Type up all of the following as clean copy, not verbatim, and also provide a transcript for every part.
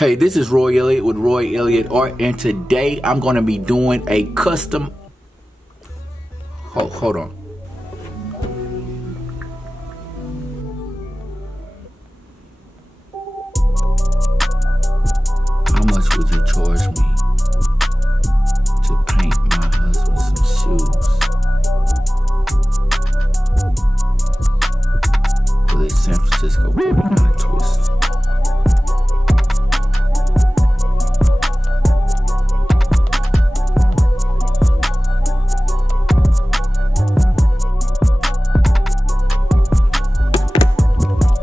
Hey, this is Roy Elliott with Roy Elliott Art, and today I'm going to be doing a custom. Hold on. How much would you charge me to paint my husband some shoes with a San Francisco 49 twist?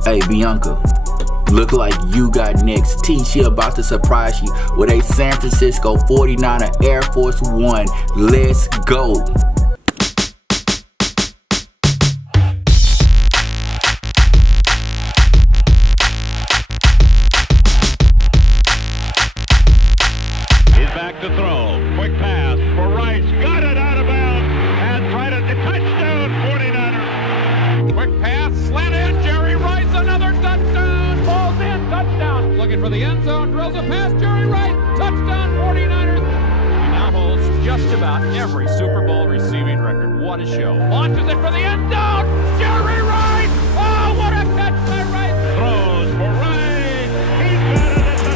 Hey Bianca, look like you got next. She about to surprise you with a San Francisco 49er Air Force One. Let's go. He's back to throw. Quick pass for Rice. Got it out of bounds. And tried it. Touchdown 49ers. Quick pass. Slant in. Jerry Rice. Another touchdown. Falls in. Touchdown. Looking for the end zone. Drills a pass. Jerry Rice. Touchdown 49ers. He now holds just about every Super Bowl receiving record. What a show. Launches it for the end zone. Jerry Rice. Oh, what a catch by Rice. Throws for Rice. He's got it at the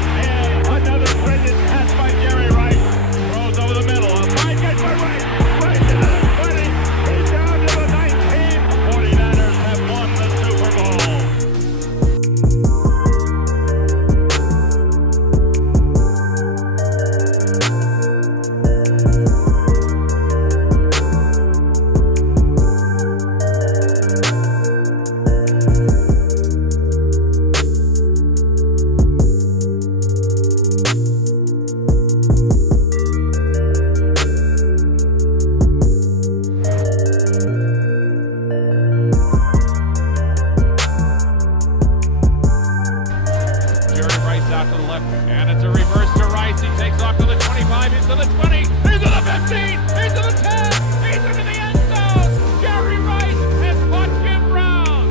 10. Another brilliant catch by Jerry Rice. Throws over the middle. A fine catch by Rice. Rice into the 20. He's down to the 19. The 49ers have won the Super Bowl. Out to the left, and it's a reverse to Rice. He takes off to the 25, he's to the 20, he's to the 15, he's to the 10, he's into the end zone. Jerry Rice has caught Jim Brown.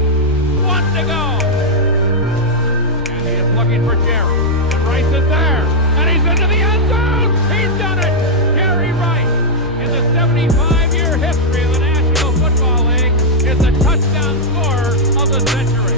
One to go. And he is looking for Jerry. And Rice is there. And he's into the end zone. He's done it. Jerry Rice, in the 75-year history of the National Football League, is the touchdown scorer of the century.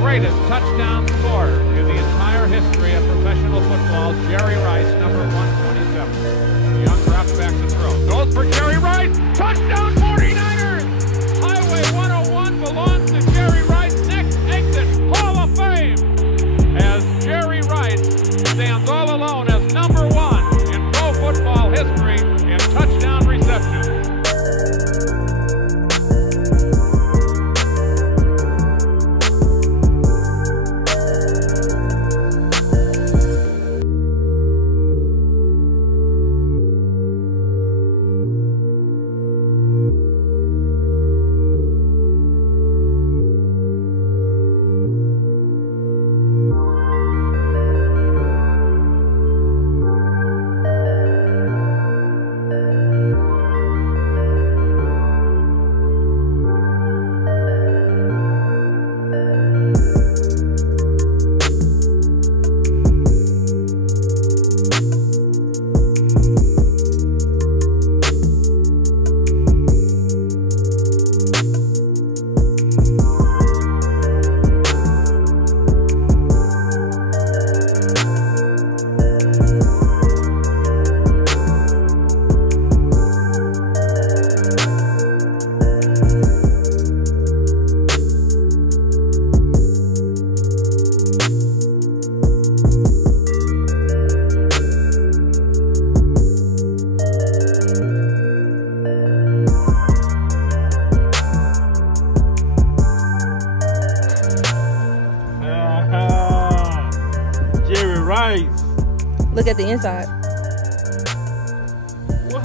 Greatest touchdown scorer in the entire history of professional football, Jerry Rice, number 127. Young drops back to throw. Goes for Jerry Rice. Touchdown 49ers! Highway 101 belongs to Jerry Rice. Next exit, Hall of Fame. As Jerry Rice stands all alone as number one in pro football history in touchdown reception. Look at the inside. What?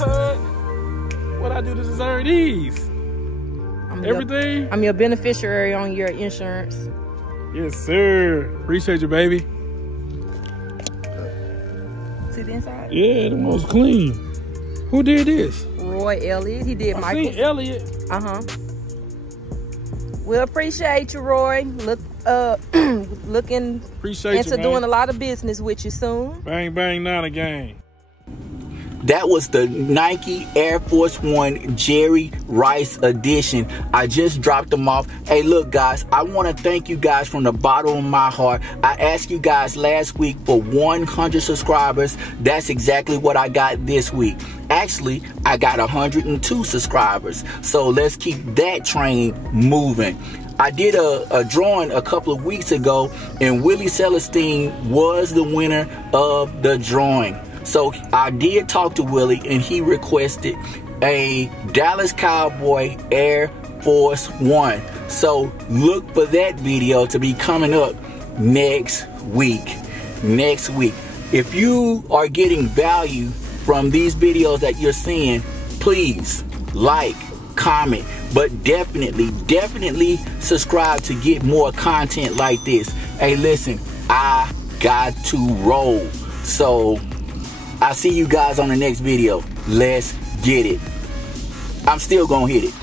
What I do to deserve these? Everything? I'm your beneficiary on your insurance. Yes, sir. Appreciate you, baby. See the inside? Yeah, the most clean. Who did this? Roy Elliott. He did I Michael. seen Elliott. We appreciate you, Roy. Looking Appreciate into you, man. doing a lot of business with you soon. Bang, bang, not a gang. That was the Nike Air Force One Jerry Rice edition. I just dropped them off. Hey, look, guys, I want to thank you guys from the bottom of my heart. I asked you guys last week for 100 subscribers. That's exactly what I got this week. Actually, I got 102 subscribers. So let's keep that train moving. I did a drawing a couple of weeks ago, and Willie Celestine was the winner of the drawing. So I did talk to Willie, and he requested a Dallas Cowboy Air Force One. So look for that video to be coming up next week. If you are getting value from these videos that you're seeing, please like, comment, but definitely subscribe to get more content like this. Hey, listen, I got to roll. So I'll see you guys on the next video. Let's get it. I'm still gonna hit it.